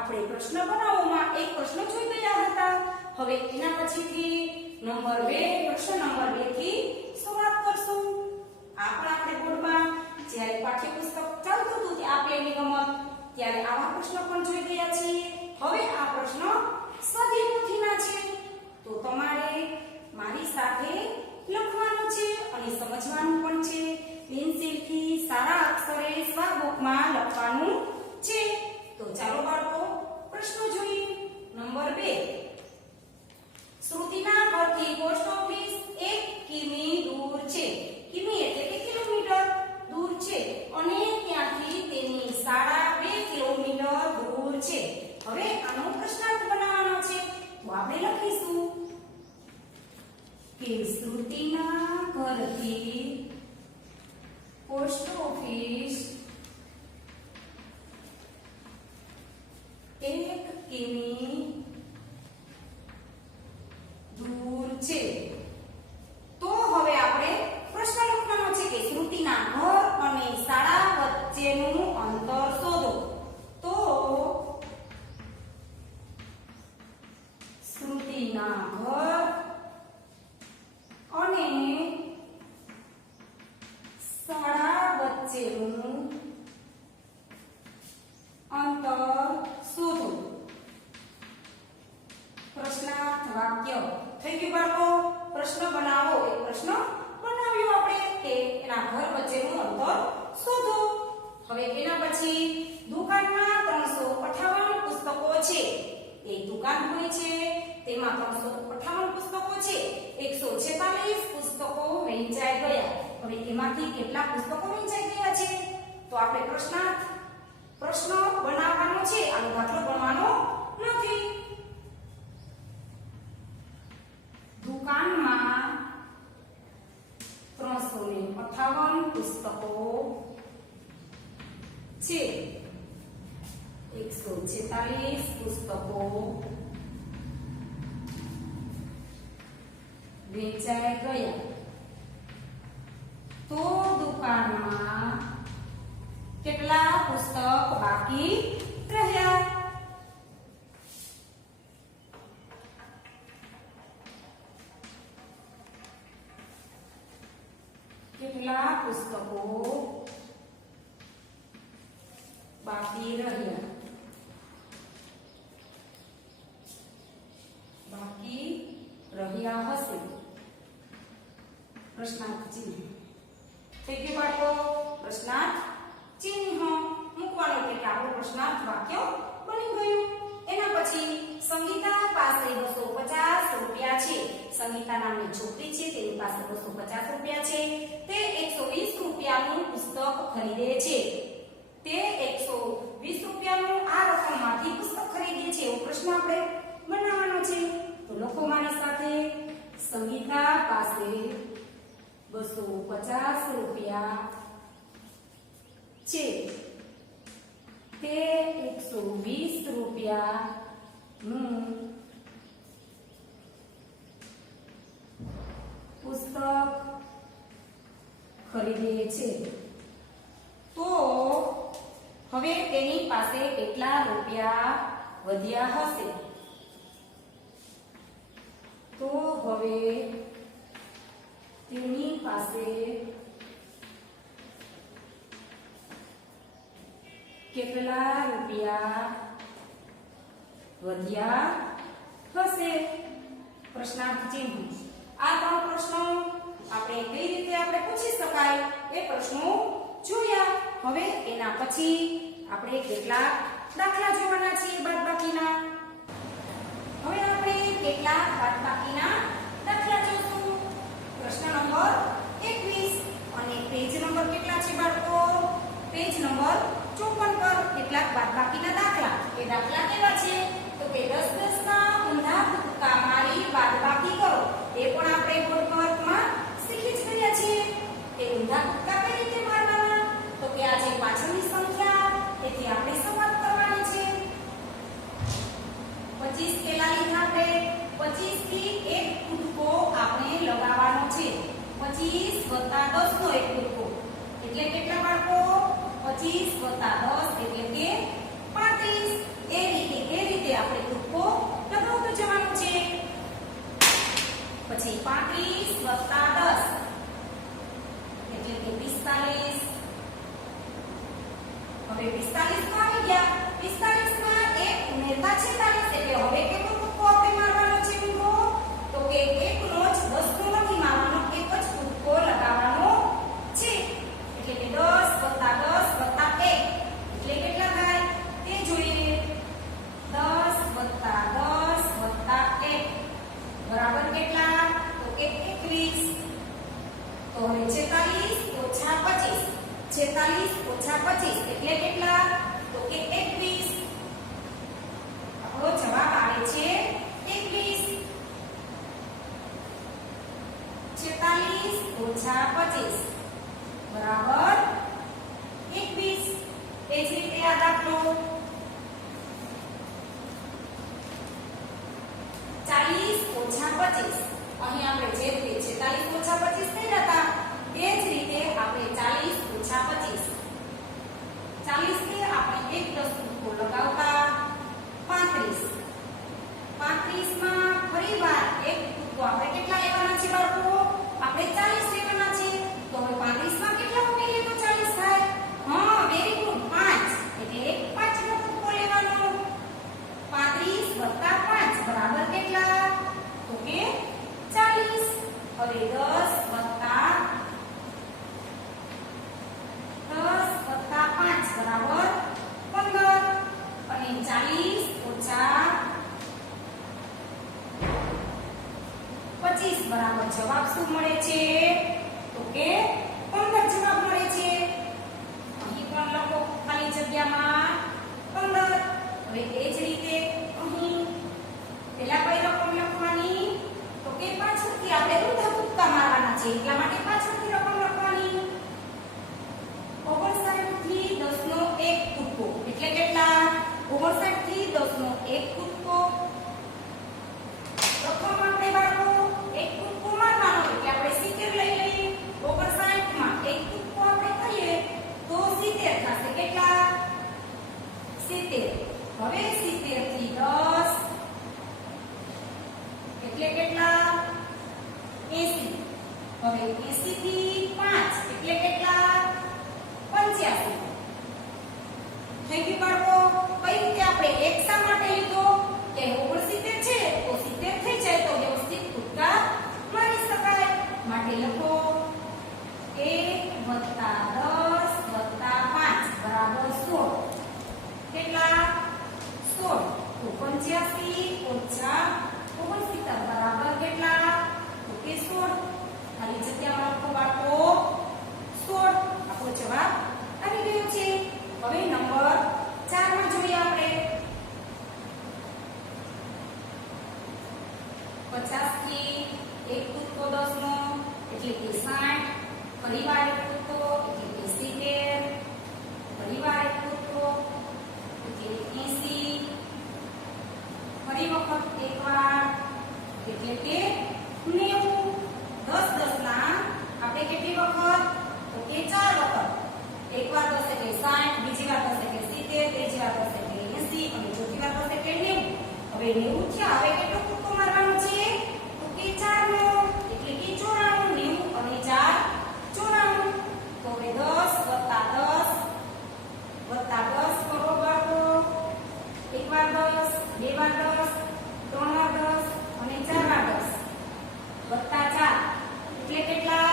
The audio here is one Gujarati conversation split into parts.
આપણે પ્રશ્ન બનાવવામાં એક પ્રશ્ન જોઈ ગયા હતા। હવે એના પછીથી નંબર 2 પ્રશ્ન નંબર 2 થી શરૂઆત કરશું। આ પણ આપણે બોર્ડમાં જ્યારે પાઠ્યપુસ્તક ચાલતું હતું તે આપેલી ગમત ત્યારે આવા પ્રશ્ન પણ જોઈ ગયા છીએ। હવે આ પ્રશ્ન સ્વાધ્યાયપોથીના છે, તો તમારે મારી સાથે લખવાનું છે અને સમજવાનું પણ છે। પેન્સિલથી સારા અક્ષરે સ્વાબુકમાં લખવાનું છે। તો ચાલો બાળકો પ્રશ્નો જોઈએ। નંબર 2, શ્રુતિના ઘરથી પોસ્ટ ઓફિસ 1 કિમી દૂર છે। કિમી એટલે કે કિલોમીટર દૂર છે અને ત્યાંથી તેની શાળા 2 કિલોમીટર દૂર છે। હવે આનો પ્રશ્નાર્થ બનાવવાનો છે, તો આપણે લખીશું કે શ્રુતિના ઘરથી પોસ્ટ ઓફિસ 1 કિમી દૂર છે। તો હવે આપણે પ્રશ્ન લખવાનો છે કે શ્રુતિના ઘર અને શાળા વચ્ચેનું અંતર શોધો। તો શ્રુતિના ઘર અને શાળા વચ્ચેનું અંતર શોધો। પ્રશ્નાર્થ વાક્ય થઈ ગયું બાળકો। પ્રશ્ન બનાવો, એક પ્રશ્ન બનાવ્યો આપણે કે એના ઘર વચ્ચેનું અંતર શોધો। હવે એના પછી દુકાનમાં 358 પુસ્તકો છે। એક દુકાન હોય છે, તેમાં 358 પુસ્તકો છે। 146 પુસ્તકો વેચાઈ ગયા। હવે એમાંથી કેટલા પુસ્તકો વેચાઈ ગયા છે? તો આપણે પ્રશ્ન બનાવવાનો છે, આનો દાખલો ગણવાનો નથી। દુકાનમાં 358 પુસ્તકો છે। 146 પુસ્તકો વેચાઈ ગયા। તો દુકાનમાં કેટલા પુસ્તક બાકી રહ્યા? કેટલા પુસ્તકો બાકી રહ્યા? બાકી રહ્યા હશે। પ્રશ્નાર્થ ચિહ્ન થઈ ગયું બાળકો। પ્રશ્નાર્થ ચિહ્ન મૂકવાનું એટલે આપણું પ્રશ્નાર્થ વાક્ય બની ગયું। એના પછી સંગીતા પાસે 250 રૂપિયા છે। સંગીતા નામની છોકરી છે, તેની પાસે 250 રૂપિયા છે। તે 120 રૂપિયાનું પુસ્તક ખરીદે છે। તે 120 રૂપિયાનું આ રકમમાંથી પુસ્તક ખરીદે છે એવો પ્રશ્ન આપણે બનાવવાનો છે। તો લખો મારી સાથે, સંગીતા પાસે 250 રૂપિયા છે। તે 120 રૂપિયાનું પુસ્તક ખરીદે છે। તો હવે તેની પાસે કેટલા રૂપિયા વધ્યા હશે? તો હવે તેની પાસે કેટલા રૂપિયા વધ્યા હશે? પ્રશ્નાર્થ ચિહ્ન। આ 3 પ્રશ્નો આપણે કઈ રીતે આપણે પૂછી શકાય એ પ્રશ્નો જોયા। હવે એના પછી આપણે કેટલાક દાખલા જોવાના છે બાદબાકીના। હવે આપણે કેટલાક બાદબાકીના દાખલા જોશું। પ્રશ્ન નંબર 21 અને પેજ નંબર કેટલા છે બાળકો? પેજ નંબર 54 પર કેટલાક બાદબાકીના દાખલા। એ દાખલા કેવા છે? તો કે 10 ના ઊંધા કૂદકા મારી બાદબાકી કરો। એ પણ આપણે બોર્ડમાં શીખી જ ગયા છીએ કે ઊંધા કૂદકા કઈ રીતે મારવાના। તો કે આ જે પાછળની સંખ્યા તેથી આપણે શરૂઆત કરવાની છે। 25 કેટલા લીધા આપણે? 25 થી એક કૂદકો આપણે લગાવવાનો છે। 25 + 10 નો એક કૂદકો એટલે કેટલા બાળકો? 25 + 10 એટલે કે 35। એ રીતે આપણે કૂદકો લગાવતું જવાનું છે. પછી 35 + 10 એટલે કે 45. હવે 45 માં આવી ગયા. 45 માં 1 ઉમેરતા 46 એટલે હવે કેટલો કૂદકો આપણે મારવાનો છે મિત્રો? તો કે 1 નો જ 10 નો નથી મારવાનો, એક જ કૂદકો લગાવવાનો છે. એટલે કે 10 + 10 + 1 એટલે કેટલા થાય તે જોઈએ. 10 + 10 + 1 બરાબર કેટલા? તો કે 21. તો હવે 46 - 25. 46 - 25 એટલે કેટલા? તો કે 21. આપણો જવાબ આવે છે 21. 46 - 25 બરાબર 21. એ જ રીતે આ દાખલો 40 - 25. અહીં આપણે જે રીતે 46 - 25 કર્યા હતા એ જ રીતે આપણે 40 - 25. 40 થી આપણે એક 10 કૂદકો લગાવતા 35. 35 માં ફરીવાર એક કૂદકો આપણે કેટલા લેવાના છે બાળકો? આપણે 40 લેવાના છે. તો હવે 35 માં કેટલા ઉમેરીએ તો 40 થાય? હા, વેરી ગુડ, 5. એટલે 5 નો કૂદકો લેવાનો. 35 + 5 બરાબર કેટલા? તો કે 40. હવે 10 + 5 બરાબર 15 અને 40 - 25 બરાબર જવાબ શું મળે છે? તો કે 15 જવાબ મળે છે. અહીં પણ લખો ખાલી જગ્યામાં 15. હવે એ જ રીતે અહીં પેલા કઈ રકમ લખવાની? તો કે પાછળથી આપણે ઊંધા કૂદકા મારવાના છે એટલા માટે પાછળથી રકમ લખવાની. 59 થી 10 નો એક કૂદકો એટલે કેટલા? 59 થી 10 નો એક કૂદકો. પ્રથમ આપણે બાળકો એક કૂદકો મારવાનો એટલે આપણે 70 લઈ લઈએ. 59 માં એક કૂદકો આપણે કરીએ તો 70 થશે. કેટલા? 70. હવે 70 થી 10 એટલે કેટલા? 80. હવે 80 થી 5 એટલે કેટલા? 85. થઈ ગયું બાળકો? કઈ રીતે આપણે એક શા માટે લીધો? કે 69 છે તો 70 થઈ જાય તો વ્યવસ્થિત કૂદકા મારી શકાય. માટે લખો 1 + 10 + 5 બરાબર 16. કેટલા? 16. તો 85 - 69 બરાબર કેટલા? તો કે 16. ખાલી જગ્યામાં લખો બાળકો 16. આપણો જવાબ આવી ગયો છે. હવે નંબર 4 માં જોઈએ આપણે 50 થી એક કૂદકો 10 નો એટલે કે 60. ફરીવાર એક કૂદકો એટલે કે 70. ફરીવાર એક કૂદકો એટલે 80. ફરી વખત એકવાર એટલે કે 90. 10 10 ના આપણે કેટલી વખત? તો કે 4 વખત. એકવાર 10 એટલે 60, બીજી વાર 10 એટલે 70, ત્રીજી વાર 10 એટલે 80 અને ચોથી વાર 10 એટલે 90. હવે 90 થયા. હવે કેટલો કૂદકો મારવાનો છે? તો કે 4 નો એટલે કે 94. 90 અને 4 94. તો હવે 10 + 10 કરો બાળકો. એકવાર 10, બે વાર 10, ત્રણ વાર 10 અને 4 વાર 10 વત્તા 4 એટલે કેટલા?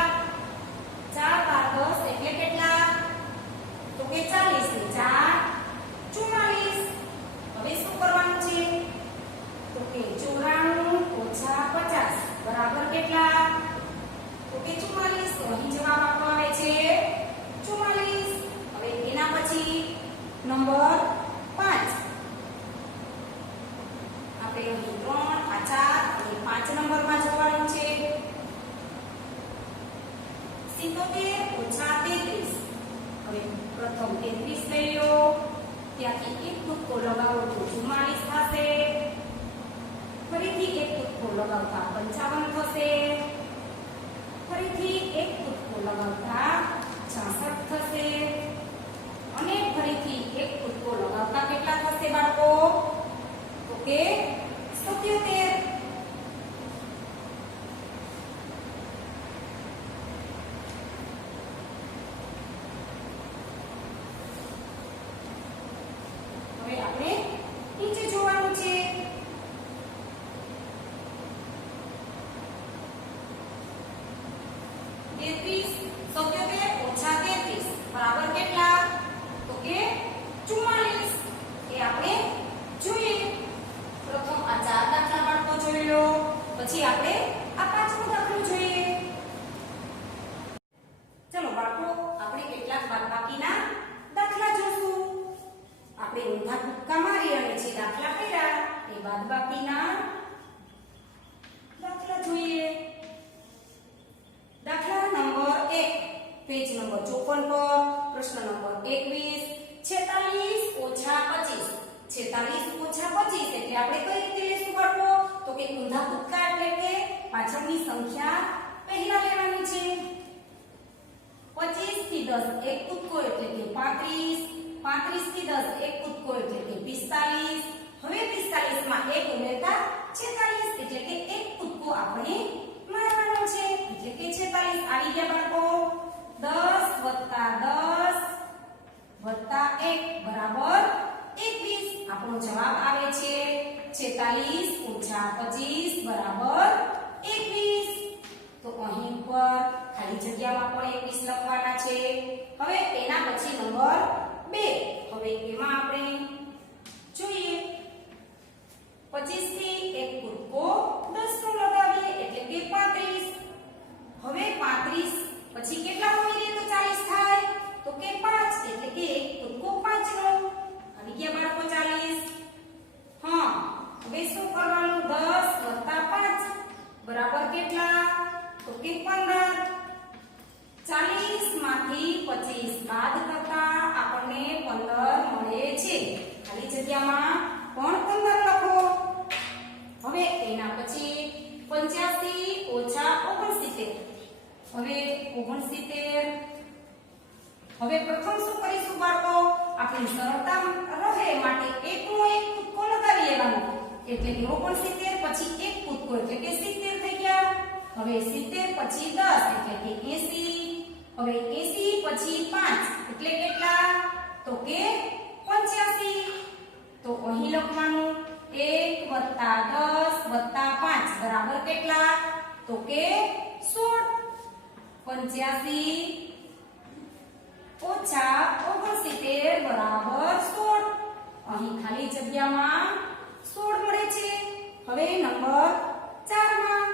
4 વાર 10 એટલે કેટલા? તો કે 40 ને 4 44. હવે શું કરવાનું છે? તો કે 94 - 50 બરાબર કેટલા? તો કે 44. તો અહીં જવાબ આપણો આવે છે 44. હવે એના પછી નંબર 5 આપણે અહીં 3 આ 4 અને 5 નંબરમાં જોવાનું છે. 77 - 33. હવે પ્રથમ 33 લઈ લો. ત્યાંથી એક કૂદકો લગાવો તો 44 થશે. ફરીથી એક કૂદકો લગાવતા 55 થશે. ફરીથી એક કૂદકો લગાવતા 66 થશે. અને ફરીથી એક કૂદકો લગાવતા કેટલા થશે બાળકો? તો કે 77. હવે આપણે નીચે જોવાનું છે. 33 77 ઓછા 33 બરાબર કેટલા? તો કે 44. એ આપણે જોઈએ. પ્રથમ આ 4 દાખલા બાળકો જોઈ લો, પછી આપણે આ 5મો દાખલો જોઈએ. ચલો બાળકો, આપણે કેટલાક બાદબાકીના દાખલા જોશું. આપણે ઊંધા કૂદકા મારી અને જે દાખલા કર્યા એ બાદબાકીના દાખલા જોઈએ. દાખલા નંબર 1, પેજ નંબર 54 પર પ્રશ્ન નંબર 21. 46 ઓછા 25. 46 ઓછા 25 એટલે આપણે કઈ રીતે લેશું બાળકો? તો કે ઊંધા કૂદકા એટલે કે પાછળની સંખ્યા પહેલા લેવાની છે. 25 થી 10 એક કૂદકો એટલે કે 35. 35 થી 10 એક કૂદકો એટલે કે 45. હવે 45 માં એક ઉમેરતા 46 એટલે કે એક કૂદકો આપણે મારવાનો છે એટલે કે 46 આવી ગયા બાળકો. 10 વત્તા 1 બરાબર 21. આપણો જવાબ આવે છે 46 ઓછા 25 બરાબર 21. તો અહીં ઉપર ખાલી જગ્યામાં પણ 21 લખવાના છે. હવે એના પછી નંબર 2. હવે એમાં આપણે જોઈએ 25 થી એક કૂદકો 10 નો લગાવીએ એટલે કે 35. હવે 35 પછી કેટલા ઉમેરીએ તો 40 થાય? તો કે 5 એટલે કે એક કૂદકો 5 નો. આવી ગયા બાળકો 40. હા, હવે શું કરવાનું? 10 5 બરાબર કેટલા? તો કે 15. 40 માંથી 25 બાદ કરતા આપણને 15 મળે છે. ખાલી જગ્યામાં પણ 15 લખો. હવે એના પછી 85 ઓછા 69. હવે 69. હવે પ્રથમ શું કરીશું બાળકો? આપણી સરળતા રહે માટે એકનો એક કૂદકો લગાવી લેવાનો એટલે કે 69 પછી એક કૂદકો એટલે કે 70 થઈ ગયા. હવે 70 પછી 10 એટલે કે 80. હવે 80 પછી 5 એટલે કેટલા? તો કે 85. તો અહીં લખવાનું 1 વત્તા 10 વત્તા 5 બરાબર કેટલા? તો કે 16. 85 ઓછા 69 બરાબર 16. અહીં ખાલી જગ્યામાં 16 મળે છે. હવે નંબર 4 માં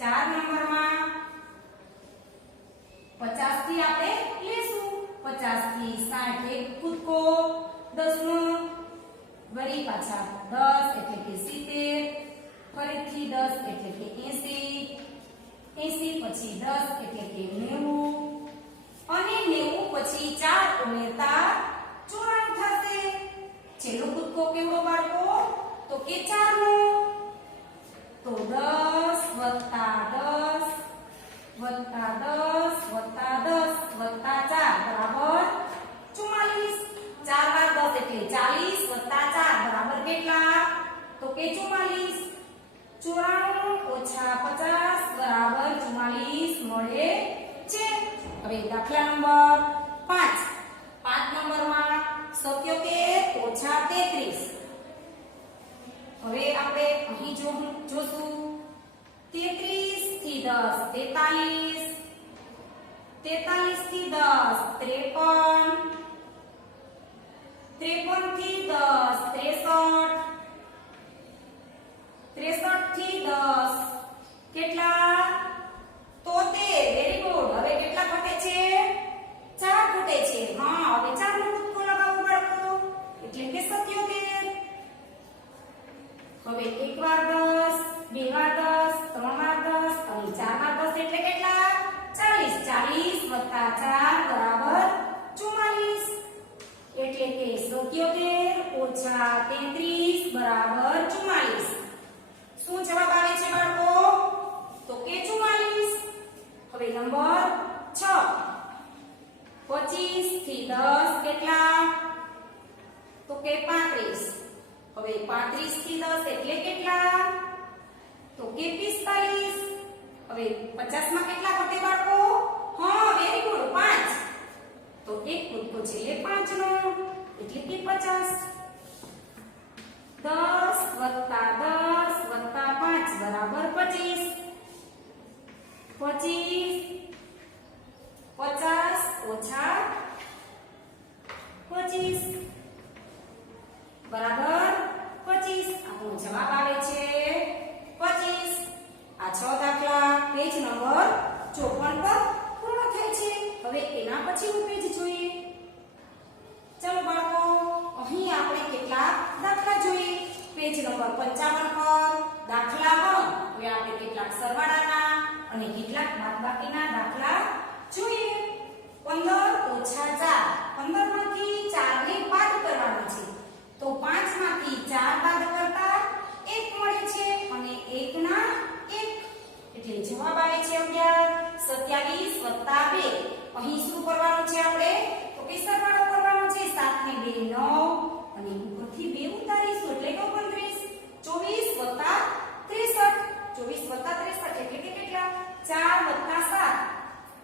4 નંબરમાં 50 થી આપણે લેશું. 50 થી 60 એક કૂદકો 10 નો. વળી પાછા 10 એટલે કે 70. ફરીથી 10 એટલે કે 80. 80 પછી 10 એટલે કે 90. અને 90 પછી 4 ઉમેરતા 94 થશે. છેલ્લો કૂદકો કેવડો બાળકો? તો કે 4 નો. તો 10 વત્તા 10 વત્તા 10 વત્તા 10 વત્તા 4 બરાબર 44. 4 વાર 10 એટલે 40 વત્તા 4 બરાબર કેટલા? તો કે 44. 94 ઓછા 50 બરાબર 44 મળે છે. હવે દાખલા નંબર 5. 5 નંબરમાં 77 ઓછા 33. હવે આપણે અહીં જોશું 33 થી 10 43. 43 થી 10 53. 53 થી 10 63. 63 થી 10 કેટલા? 73. Very good. હવે કેટલા ઘટે છે? 4 ઘટે છે. હા, હવે 4 નો કૂદકો લગાવો બાળકો એટલે કે 77. હવે એક વાર 10, બે વાર 10, ત્રણ વાર 10 અને 4 વાર 10 એટલે કેટલા? 40. 40 વત્તા 4 બરાબર 44. એટલે કે 77 ઓછા 33 બરાબર 44. શું જવાબ આવે છે બાળકો? તો કે 44. હવે નંબર 6. 25 થી 10 કેટલા? તો કે 35. હવે 35 થી 10 તો કે 45. હવે 50 માં કેટલા ઘટે બાળકો? હા, વેરી ગુડ, 5. તો એક કૂદકો છે એટલે 5 નો એટલે કે 50. 10 વત્તા 10 વત્તા 5 બરાબર 25. 25 50 ઓછા 25 બરાબર 25. આપણો જવાબ આવે છે 25. આ 6 દાખલા પેજ નંબર 54 પર પૂર્ણ થાય છે. હવે એના પછીનું પેજ જોઈએ. ચાલો બાળકો, અહીં આપણે કેટલાક દાખલા જોઈએ. પેજ નંબર 55 પર દાખલા 1. હવે આપણે કેટલાક સરવાળાના અને કેટલાક બાદબાકીના દાખલા જોઈએ. 15 ઓછા 4. 15 માંથી 4 ને બાદ કરવાના છે. તો 5 માંથી 4 બાદ કરતા 1 મળે છે અને 1 ના 1 એટલે જવાબ આવે છે 11. 27 વત્તા 2. અહીં શું કરવાનું છે આપણે? તો કે સરવાળો કરવાનો છે. 7 ને 2 9 અને ઉપરથી 2 ઉતારીશું એટલે કે 29. 24 વત્તા 63. 24 વત્તા 63 એટલે કે કેટલા? 4 વત્તા 7.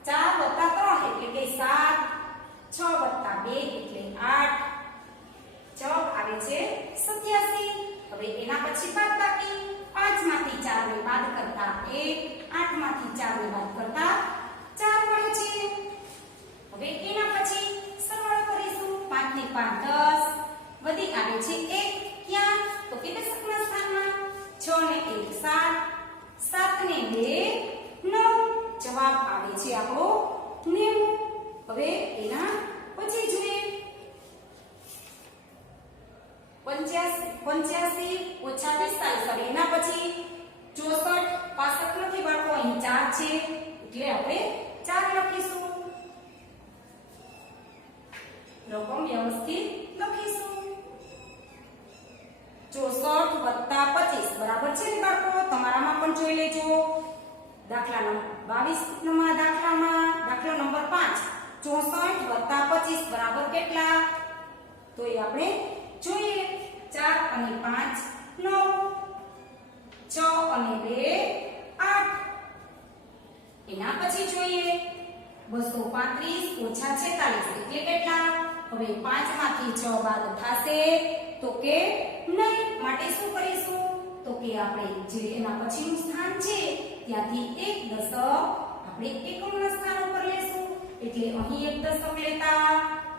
4 વત્તા 3 એટલે કે 7. 6 વત્તા 2 એટલે 8. જવાબ આવે છે 87. હવે એના પછી બાદબાકી. 5 માંથી 4 ને બાદ કરતા 1. 8 માંથી 4 ને બાદ કરતા 4 મળે છે. હવે એના પછી સરવાળો કરીશું. 5 ને 5 10 વધી આવે છે 1. ક્યાં? તો કે દશકના સ્થાનમાં. 6 ને 1 7. 7 ને 2 9. જવાબ આવે છે આપણો 90. હવે એના પછી જોઈએ. 85 ઓછા 45. હવે એના પછી 64 65 નથી બાળકો, અહીં 4 છે એટલે આપણે 4 લખીશું. રકમ વ્યવસ્થિત લખીશું. 64 વત્તા 25 બરાબર છે ને બાળકો? તમારામાં પણ જોઈ લેજો. દાખલા નંબર 22 દાખલામાં દાખલા નંબર 5. 64 વત્તા 25 બરાબર કેટલા? તો એ આપણે જોઈએ. 4 અને 5 9. 6 અને 2 8. એના પછી જોઈએ 235 ઓછા 46 એટલે કેટલા? હવે 5 માંથી 6 બાદ થશે તો કે નહીં. માટે શું કરીશું? તો કે આપણે જે એના પછીનું સ્થાન છે ત્યાંથી એક દશક આપણે એકમના સ્થાન ઉપર લેશું. એટલે અહીં એક દશક લેતા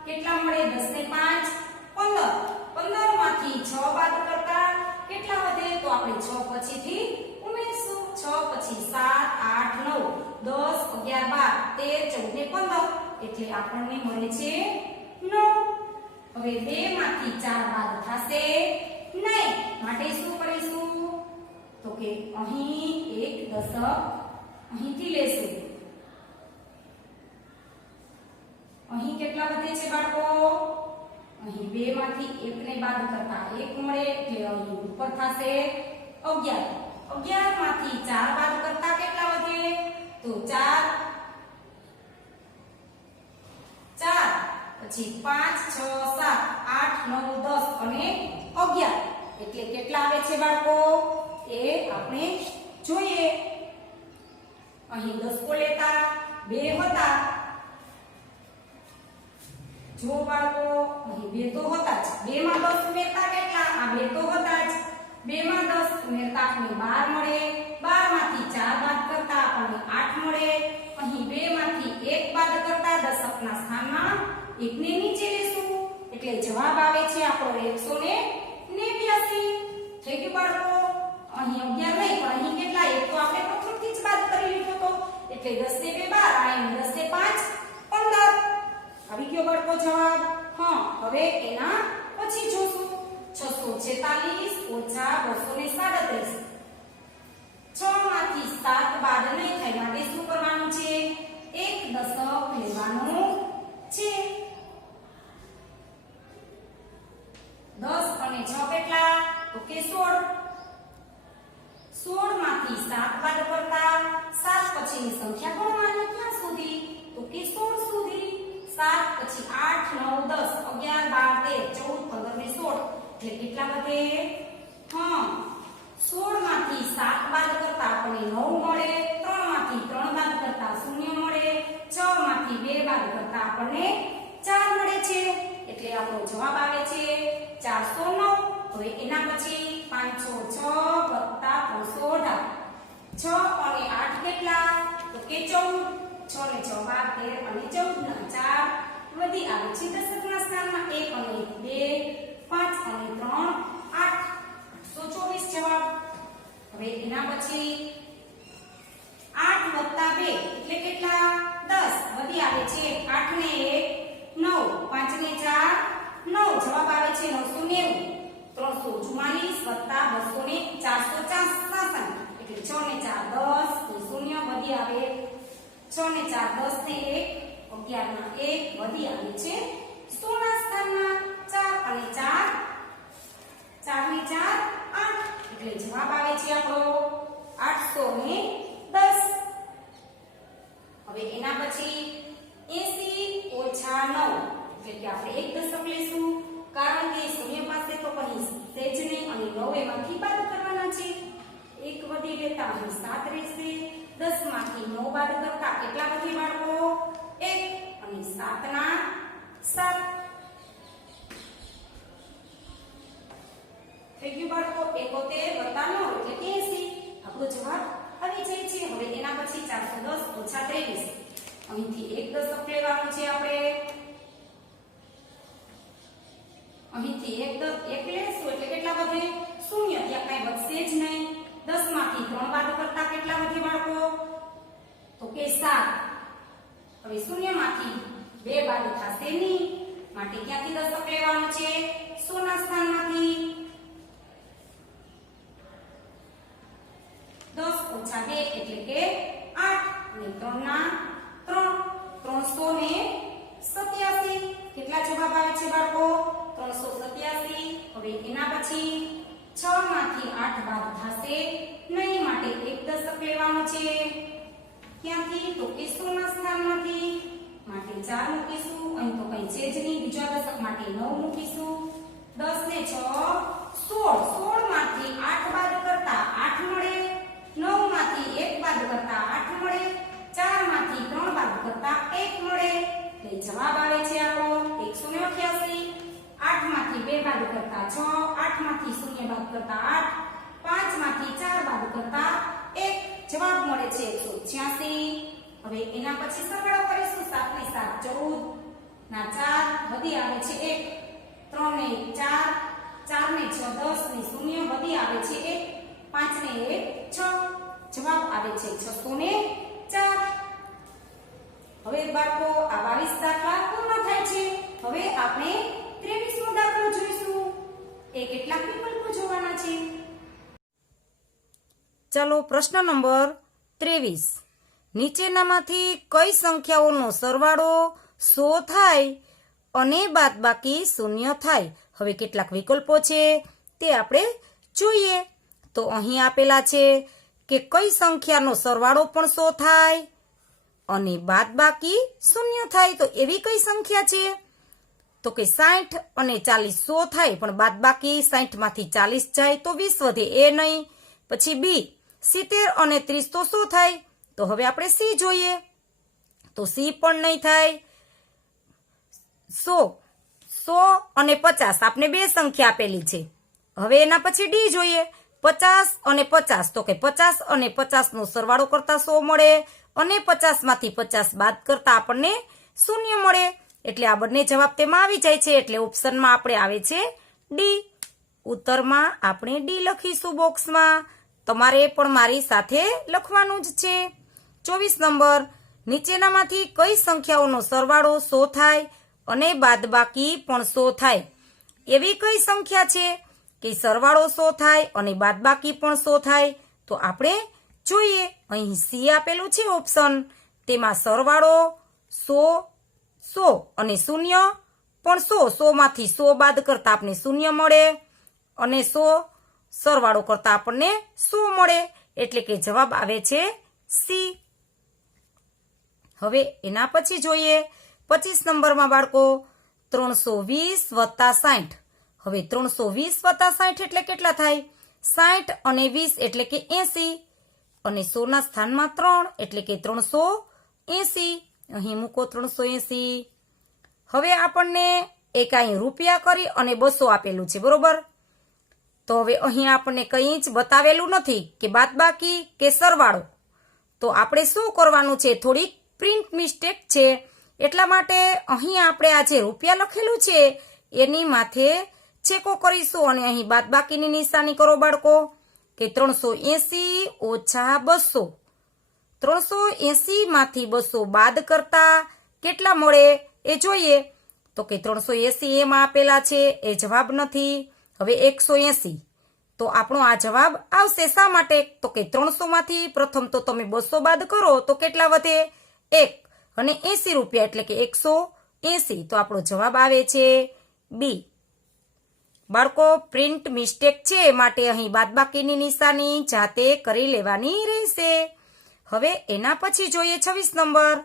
કેટલા મળે? 10 ને 5 15. 15 માંથી 6 બાદ કરતા કેટલા વધે? તો આપણે 6 પછીથી ઉમેરશું. 6 પછી 7 8 9 10 11 12 13 14 ને 15 એટલે આપણને મળે છે 9. હવે 2 માંથી 4 બાદ થશે નહીં. માટે શું કરીશું? તો કે અહીં એક દશક અહીંથી લેશું. અહીં કેટલા વધે છે બાળકો? અહીં 2 માંથી 1 ને બાદ કરતા 1 મળે એટલે અહીં ઉપર થશે 11. 11 માંથી 4 બાદ કરતા કેટલા વધે? તો 4 પછી 5 6 7 8 9 10 અને 11 એટલે કેટલા આવે છે બાળકો? એ આપણે જોઈએ. અહીં દસકો લેતા 2 હતા. જો બાળકો અહીં 2 તો હતા જ. 2 માં 10 ઉમેરતા કેટલા? આ 2 તો હતા જ. 2 માં 10 ઉમેરતા આપણને 12 મળે. 12 માંથી 4 બાદ કરતા આપણને 8 મળે. અહીં 2 માંથી 1 બાદ કરતા દશકના સ્થાનમાં 1 ને નીચે લેશું એટલે જવાબ આવે છે આપણો 189. થઈ ગયું બાળકો? અહીં 11 નહીં પણ અહીં કેટલા? 1 તો આપણે પ્રથમથી જ બાદ કરી લીધો તો એટલે 10 ને 2 12 અને 10 ને 5 15. આવી ગયો બાળકો જવાબ? હા. હવે એના પછી જોશું. 646 ઓછા 237. 6 માંથી 7 બાદ નહીં થાય માટે શું કરવાનું છે? એક દશક લેવાનું છે. 10 અને 6 કેટલા? તો કે 16. 16 માંથી 7 બાદ કરતા 7 પછીની સંખ્યા ગણવાની ક્યાં સુધી? તો કે 16 સુધી. 7 પછી 8 9 10 11 12 13 14 15 ને 16 એટલે કેટલા વધે? હા 16 માંથી 7 બાદ આપણને 4 મળે છે એટલે આપણો જવાબ આવે છે 409. હવે એના પછી 506 વત્તા 318 6 અને 8 કેટલા તો કે 14 6 ને 6 12 13 અને 14 ના 4 વધી આવે છે દશકના સ્થાનમાં 1 અને 2 5 અને 3 8 824 જવાબ. હવે એના પછી 8 વત્તા 2 એટલે કેટલા 10 વધી આવે છે 8 ને 1 9 5 ને 4 9 જવાબ આવે છે 990. 344 વત્તા 200 ને 467 એટલે 6 ને 4 10 તો 0 વધી આવે 6 ને 4 10 ને 1 11 ના 1 વધી આવે છે 100 ના સ્થાનમાં 4 અને 4 4 ને 4 8 એટલે જવાબ આવે છે આપણો 810. હવે એના પછી 80 ઓછા 9 એટલે કે આપણે એક દશક લેશું કારણ કે શૂન્ય પાસે તો કहीं સેજ નહીં અને 9 એમાંથી બાદ કરવાના છે. 1 વધી લેતા અહીં 7 રહેશે 10 માંથી 9 બાદ કરતા કેટલા વધી બાળકો 1 અને 7 ના 7 થઈ ગયું બાળકો 71 વત્તા 9 એટલે 80 આપણો જવાબ આવી જાય છે. હવે એના પછી 410 ઓછા 23 અહીંથી એક દશક લેવાનું છે આપણે અહીંથી એક લેશું એટલે કેટલા વધે 0 ત્યાં કઈ વધશે જ નહીં 10 માંથી 3 બાદ કરતા કેટલા વધે બાળકો તો કે 7. હવે 0 માંથી 2 બાદ થશે નહીં માટે ક્યાંથી દશક લેવાનું છે 100 ના સ્થાનમાંથી 10 ઓછા 2 એટલે કે 8 અને 3 ના 3 387 કેટલા જવાબ આવે છે બાળકો 387. હવે એના પછી 6 માંથી 8 બાદ થશે નહીં માટે એક દશક લેવાનું છે ક્યાંથી તો કે 100 ના સ્થાનમાંથી માટે 4 મૂકીશું અહીં તો કઈ છે જ નહીં બીજા દશક માટે 9 મૂકીશું 10 ને 6 16 માંથી 8 બાદ કરતા 8 મળે 9 માંથી 1 બાદ કરતા 8 મળે 4 માંથી 3 બાદ કરતા 1 મળે એટલે જવાબ આવે છે આપણો 188. 8 માંથી 2 બાદ કરતા 6 8 માંથી 0 બાદ કરતા 8 5 માંથી 4 બાદ કરતા 1 જવાબ મળે છે 186. હવે એના પછી સરવાળો કરીશું 7 ને 7 14 ના 4 વધી આવે છે 1 3 ને 4 4 ને 6 10 ને 0 વધી આવે છે 1 5 ને 1 6 જવાબ આવે છે 604. હવે બાળકો આ 22 દાખલા પૂર્ણ થાય છે. હવે આપણે 23મો દાખલો જોઈશું. એ કેટલાક વિકલ્પો જોવાના છે. ચાલો પ્રશ્ન નંબર 23. નીચેનામાંથી કઈ સંખ્યાઓનો સરવાળો 100 થાય અને બાદબાકી 0 થાય? હવે કેટલાક વિકલ્પો છે તે આપણે જોઈએ. તો અહીં આપેલા છે કે કઈ સંખ્યાનો સરવાળો પણ 100 થાય અને બાદબાકી 0 થાય. તો એવી કઈ સંખ્યા છે તો કે 60 અને 40 100 થાય પણ બાદબાકી 60 માંથી 40 જાય તો 20 વધે એ નહીં. પછી બી 70 અને 30 તો 100 થાય. તો હવે આપણે સી જોઈએ તો સી પણ નહીં થાય. 100 અને 50 આપણે બે સંખ્યા આપેલી છે. હવે એના પછી ડી જોઈએ 50 અને 50 તો કે 50 અને 50 નો સરવાળો કરતા 100 મળે અને 50 માંથી 50 બાદ કરતા આપણને 0 મળે એટલે આ બંને જવાબ તેમાં આવી જાય છે. એટલે ઓપ્શનમાં આપણે આવે છે ડી. ઉત્તરમાં આપણે ડી લખીશું બોક્સમાં. તમારે પણ મારી સાથે લખવાનું જ છે. 24 નંબર. નીચેનામાંથી કઈ સંખ્યાઓનો સરવાળો 100 થાય અને બાદબાકી પણ 100 થાય? એવી કઈ સંખ્યા છે કે સરવાળો 100 થાય અને બાદબાકી પણ 100 થાય? તો આપણે જોઈએ. અહીં સી આપેલું છે ઓપ્શન. તેમાં સરવાળો 100 100 અને 0 પણ 100 માંથી 100 બાદ કરતા આપણે 0 મળે અને 100 સરવાળો કરતા આપણને 100 મળે એટલે કે જવાબ આવે છે સી. હવે એના પછી જોઈએ 25 નંબરમાં બાળકો 320 વત્તા 60. હવે 320 વત્તા 60 એટલે કેટલા થાય? 60 અને 20 એટલે કે 80 અને 100 ના સ્થાનમાં 3 એટલે કે 380. અહીં મૂકો 380. હવે આપણને એક અહીં રૂપિયા કરી અને 200 આપેલું છે, બરોબર? તો હવે અહીં આપણને કંઈ જ બતાવેલું નથી કે બાદબાકી કે સરવાળો. તો આપણે શું કરવાનું છે, થોડીક પ્રિન્ટ મિસ્ટેક છે, એટલા માટે અહીં આપણે આ જે રૂપિયા લખેલું છે એની માથે ચેકો કરીશું અને અહીં બાદબાકીની નિશાની કરો બાળકો, કે 380 ઓછા 200. 380 માંથી 200 બાદ કરતા કેટલા મળે એ જોઈએ. તો કે 380 એમાં આપેલા છે, એ જવાબ નથી. હવે 180, તો આપણો આ જવાબ આવશે. શા માટે? તો કે 300 માંથી પ્રથમ તો તમે 200 બાદ કરો તો કેટલા વધે? 1 અને 80 રૂપિયા એટલે કે 180. તો આપણો જવાબ આવે છે બી. બાળકો, પ્રિન્ટ મિસ્ટેક છે માટે અહીં બાદબાકીની નિશાની જાતે કરી લેવાની રહેશે. હવે એના પછી જોઈએ 26 નંબર.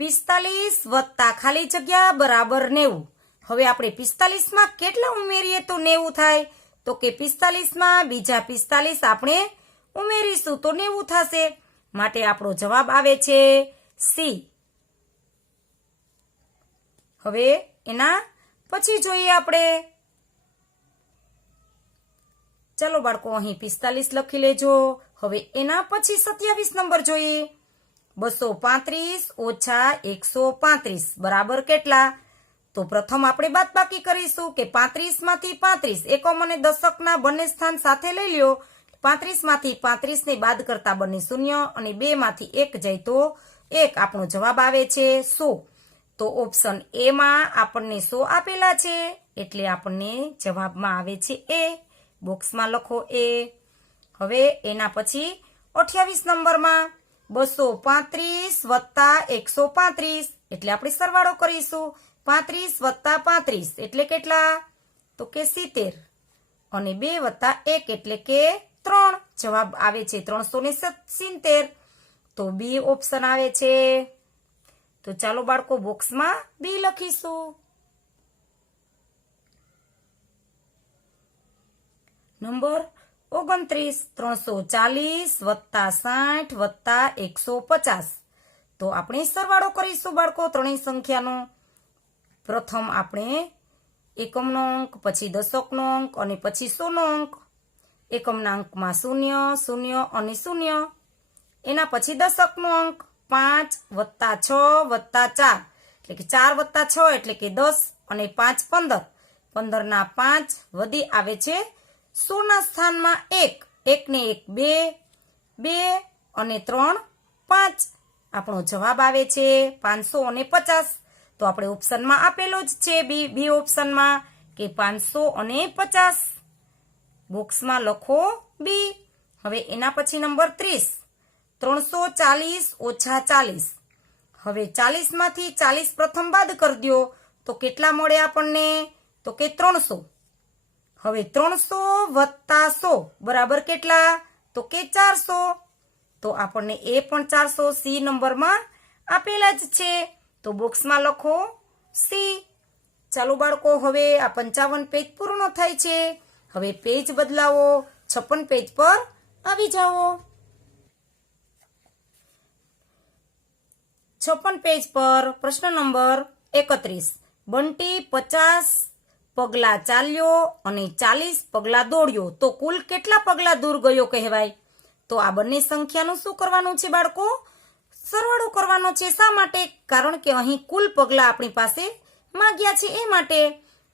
45 વત્તા ખાલી જગ્યા બરાબર 90. હવે આપણે 45 માં કેટલા ઉમેરીએ તો 90 થાય? તો કે 45 માં બીજા 45 આપણે ઉમેરીશું તો 90 થશે. માટે આપણો જવાબ આવે છે સી. હવે એના પછી જોઈએ આપણે. ચાલો બાળકો, અહીં 45 લખી લેજો. હવે એના પછી 27 નંબર જોઈએ. 235 ઓછા 135 બરાબર કેટલા? તો પ્રથમ આપણે બાદબાકી કરીશું કે 35 માંથી 35 એકમ અને દશકના બંને સ્થાન સાથે લઈ લ્યો. 35 માંથી 35 ને બાદ કરતા બંને શૂન્ય અને 2 માંથી 1 જાય તો 1. આપણો જવાબ આવે છે 100. તો ઓપ્શન એ માં આપણને 100 આપેલા છે એટલે આપણને જવાબમાં આવે છે એ. બોક્સમાં લખો એ. હવે એના પછી 28 નંબરમાં 235 વત્તા 135 એટલે આપણે સરવાળો કરીશું. 35 વત્તા 35 એટલે કેટલા? તો કે 70 અને 2 વત્તા 1 એટલે કે 3. જવાબ આવે છે 370. તો બી ઓપ્શન આવે છે. તો ચાલો બાળકો, બોક્સમાં બી લખીશું. નંબર 29. 340 વત્તા 60 વત્તા 150. તો આપણે સરવાળો કરીશું બાળકો ત્રણેય સંખ્યાનો. પ્રથમ આપણે એકમનો અંક, પછી દશકનો અંક અને પછી 100નો અંક. એકમના અંકમાં 0 0 અને 0. એના પછી દશકનો અંક 5 વત્તા 6 વત્તા 4 એટલે કે 4 વત્તા 6 એટલે કે 10 અને 5 15. 15 ના 5 વધી આવે છે 100 ના સ્થાનમાં 1. 1 ને 1 2, 2 અને 3 5. આપણો જવાબ આવે છે 550. તો આપણે ઓપ્શનમાં આપેલો જ છે બી ઓપ્શનમાં કે 550. બોક્સમાં લખો બી. હવે એના પછી નંબર 30. 340 ઓછા 40. હવે 40 માંથી 40 પ્રથમ બાદ કરી દો તો કેટલા મળે આપણને? તો કે 300. હવે 300 વત્તા 100 બરાબર કેટલા? તો કે 400. તો આપણને એ પણ 400 સી નંબરમાં આપેલા જ છે. તો બોક્સમાં લખો સી. ચાલો બાળકો, હવે આ 55 પેજ પૂર્ણ થાય છે. હવે પેજ બદલાવો, 56 પેજ પર આવી જાઓ. 56 પેજ પર પ્રશ્ન નંબર 31. બંટી 50 પગલા ચાલ્યો અને 40 પગલા દોડ્યો તો કુલ કેટલા પગલા દૂર ગયો કહેવાય? તો આ બંને સંખ્યાનું શું કરવાનું છે બાળકો? સરવાળો કરવાનો છે. શા માટે? કારણ કે અહીં કુલ પગલા આપણી પાસે માંગ્યા છે એ માટે.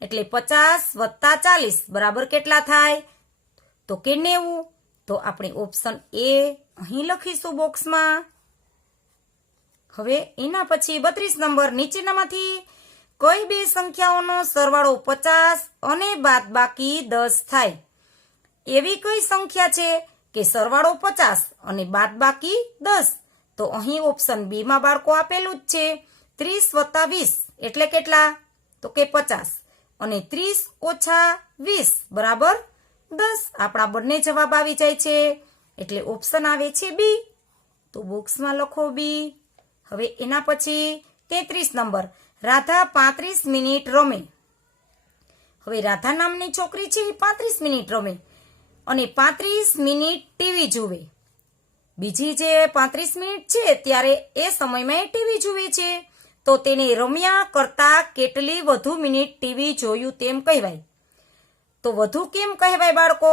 એટલે 50 વત્તા 40 બરાબર કેટલા થાય? તો કે 90. તો આપણે ઓપ્શન એ અહીં લખીશું બોક્સમાં. હવે એના પછી 32 નંબર. નીચેનામાંથી કઈ બે સંખ્યાઓનો સરવાળો 50 અને બાદબાકી 10 થાય? એવી કઈ સંખ્યા છે કે સરવાળો 50 અને બાદબાકી 10? તો અહીં ઓપ્શન બી માં બાળકો આપેલું જ છે. 30 વત્તા 20 એટલે કેટલા? તો કે 50 અને 30 ઓછા 20 બરાબર 10. આપણા બંને જવાબ આવી જાય છે એટલે ઓપ્શન આવે છે બી. તો બોક્સમાં લખો બી. હવે એના પછી 33 નંબર. રાધા 35 મિનિટ રમે. હવે રાધા નામની છોકરી છે 35 મિનિટ રમે અને 35 મિનિટ ટીવી જુએ. બીજી જે 35 મિનિટ છે ત્યારે એ સમયમાં ટીવી જુએ છે. તો તેને રમ્યા કરતા કેટલી વધુ મિનિટ ટીવી જોયું તેમ કહેવાય. તો વધુ કેમ કહેવાય બાળકો?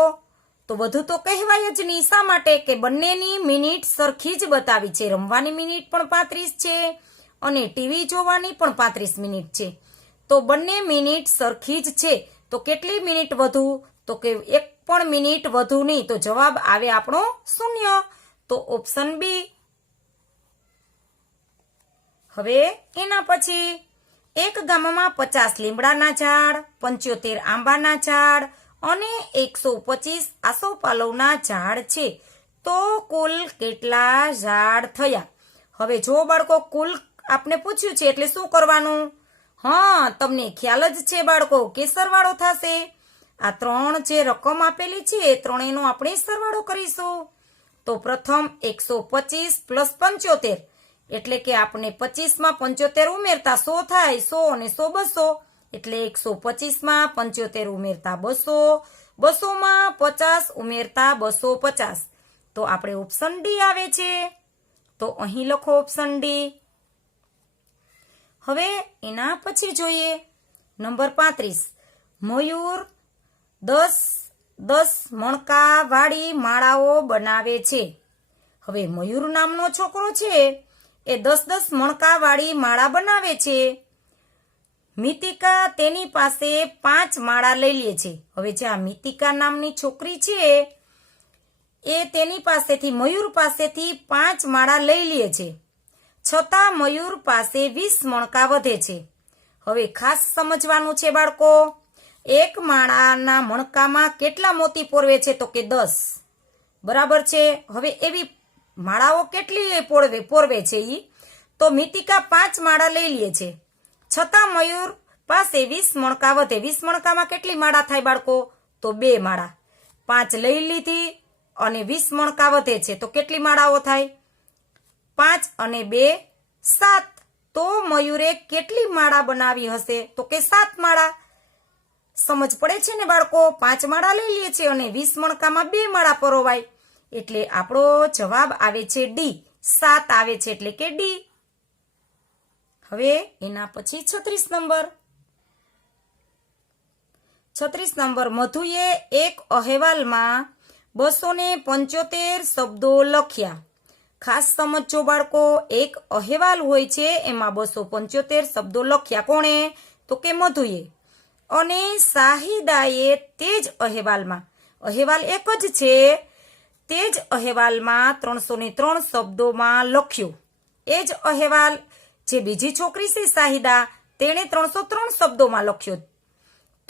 તો વધુ તો કહેવાય જ નહીં. શા માટે? કે બંનેની મિનિટ સરખી જ બતાવી છે. રમવાની મિનિટ પણ 35 છે અને ટીવી જોવાની પણ 35 મિનિટ છે. તો બંને મિનિટ સરખી જ છે. તો કેટલી મિનિટ વધુ? તો કે એક પણ મિનિટ વધુ નહીં. તો જવાબ આવે આપણો 0. તો ઓપ્શન બી. હવે એના પછી એક ગામમાં 50 લીમડાના ઝાડ, 75 આંબાના ઝાડ અને 125 આસોપાલવના ઝાડ છે. તો કુલ કેટલા ઝાડ થયા? હવે જો બાળકો કુલ આપણે પૂછ્યું છે એટલે શું કરવાનું? હા, તમને ખ્યાલ જ છે બાળકો કે સરવાળો થશે. આ 3 જે રકમ આપેલી છે એ ત્રણેયનો આપણે સરવાળો કરીશું. તો પ્રથમ 125 પ્લસ 75 એટલે કે આપણે 25 માં 75 ઉમેરતા 100 થાય. 100 અને 100 200 એટલે 125 માં 75 ઉમેરતા 200, 200 માં 50 ઉમેરતા 250. તો આપણે ઓપ્શન ડી આવે છે. તો અહીં લખો ઓપ્શન ડી. હવે એના પછી જોઈએ નંબર 35. મયુર 10 મણકા વાળી માળાઓ બનાવે છે. હવે મયુર નામનો છોકરો છે એ 10 મણકા વાળી માળા બનાવે છે. મિતિકા તેની પાસે 5 માળા લઈ લે છે. હવે જે આ મિતિકા નામની છોકરી છે એ તેની પાસેથી મયુર પાસેથી 5 માળા લઈ લે છે. છતાં મયુર પાસે 20 મણકા વધે છે. હવે ખાસ સમજવાનું છે બાળકો, એક માળાના મણકામાં કેટલા મોતી પોરવે છે? તો કે 10. બરાબર છે. હવે એવી માળાઓ કેટલી પોરવે છે ઈ? તો મિતિકા 5 માળા લઈ લે છે, છતાં મયુર પાસે 20 મણકા વધે. 20 મણકામાં કેટલી માળા થાય બાળકો? તો 2 માળા. 5 લઈ લીધી અને 20 મણકા વધે છે તો કેટલી માળાઓ થાય? 5 અને 2 7. તો મયુરે કેટલી માળા બનાવી હશે? તો કે 7 માળા. સમજ પડે છે ને બાળકો? 5 માળા લઈ લે છે અને 20 મણકામાં 2 માળા પરોવાય. એટલે આપણો જવાબ આવે છે ડી. 7 આવે છે એટલે કે ડી. હવે એના પછી 36 નંબર. 36 નંબર. મધુએ એક અહેવાલમાં 275 શબ્દો લખ્યા. ખાસ સમજો બાળકો, એક અહેવાલ હોય છે એમાં 275 શબ્દો લખ્યા. કોણે? તો કે મધુએ. અને શાહિદાએ તે જ અહેવાલમાં, અહેવાલ એક જ છે, તે જ અહેવાલમાં 303 શબ્દોમાં લખ્યું. એ જ અહેવાલ જે બીજી છોકરી છે શાહિદા, તેણે 303 શબ્દોમાં લખ્યો.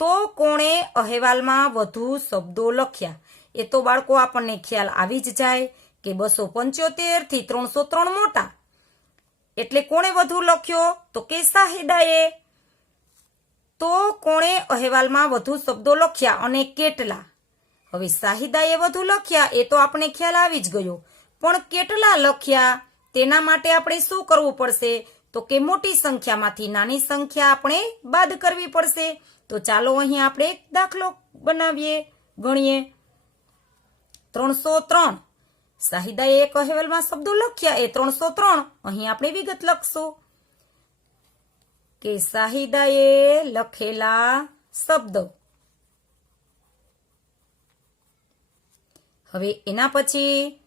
તો કોણે અહેવાલમાં વધુ શબ્દો લખ્યા? એ તો બાળકો આપણને ખ્યાલ આવી જ જાય કે 275 થી 303 મોટા. એટલે કોણે વધુ લખ્યો? તો કે શાહિદાએ. તો કોણે અહેવાલમાં વધુ શબ્દો લખ્યા અને કેટલા? હવે શાહિદાએ વધુ લખ્યા એ તો આપણે ખ્યાલ આવી જ ગયો, પણ કેટલા લખ્યા તેના માટે આપણે શું કરવું પડશે? તો કે મોટી સંખ્યામાંથી નાની સંખ્યા આપણે બાદ કરવી પડશે. તો ચાલો અહીં આપણે એક દાખલો બનાવીએ, ગણીએ. 303. શાહિદાએ એક અહેવાલમાં શબ્દો લખ્યા એ 303. અહીં આપણે વિગત લખશું કે શાહિદાએ લખેલા શબ્દો. હવે એના પછી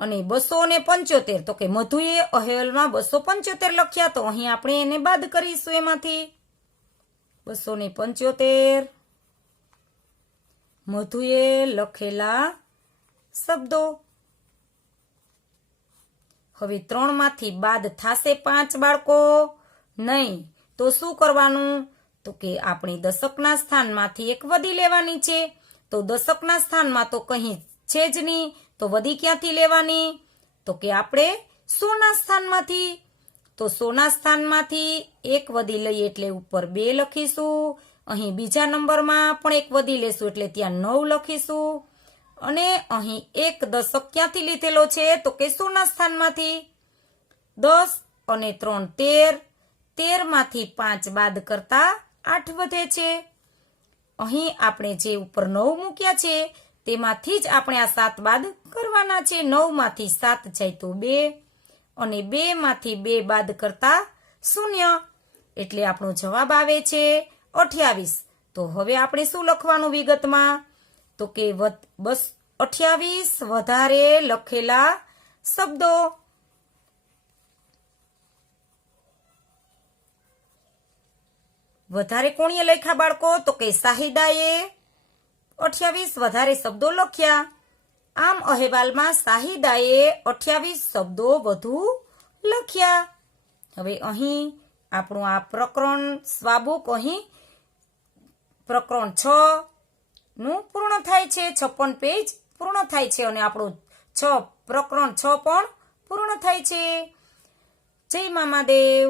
અને 275 તો કે મધુએ અહેવાલમાં 275 લખ્યા. તો અહીં આપણે એને બાદ કરીશું એમાંથી. 275 મધુએ લખેલા શબ્દો. હવે 3 માંથી બાદ થશે 5 બાળકો? નહીં. તો શું કરવાનું? તો કે આપણે દશકના સ્થાનમાંથી એક વધી લેવાની છે. તો દશકના સ્થાનમાં તો કંઈ છે જ નહીં, તો વધી ક્યાંથી લેવાની? તો કે આપણે 100 ના સ્થાનમાંથી. તો 100 ના સ્થાનમાંથી એક વધી લઈએ એટલે ઉપર 2 લખીશું. અહીં બીજા નંબરમાં પણ એક વધી લેશું એટલે ત્યાં 9 લખીશું. અને અહીં એક દશક ક્યાંથી લીધેલો છે? તો કે 100 ના સ્થાનમાંથી. 10 અને 3 13. 13 માંથી 5 બાદ કરતા 8 વધે છે. અહીં આપણે જે ઉપર 9 મૂક્યા છે તેમાંથી જ આપણે આ 7 બાદ કરવાના છે. 9 માંથી 7 જાય તો 2 અને 2 માંથી 2 બાદ કરતા શૂન્ય. એટલે આપણો જવાબ આવે છે 28. તો હવે આપણે શું લખવાનું વિગતમાં? તો કે 28 વધારે લખેલા શબ્દો. વધારે કોણીએ લખ્યા બાળકો? તો કે શાહિદાએ 28 વધારે શબ્દો લખ્યા. આમ અહેવાલમાં શાહિદાએ 28 શબ્દો વધુ લખ્યા. હવે અહીં આપણું આ પ્રકરણ સ્વાબુક અહીં પ્રકરણ 6 નું પૂર્ણ થાય છે. 56 પેજ પૂર્ણ થાય છે અને આપણું પ્રકરણ 6 પણ પૂર્ણ થાય છે. જય મામાદેવ.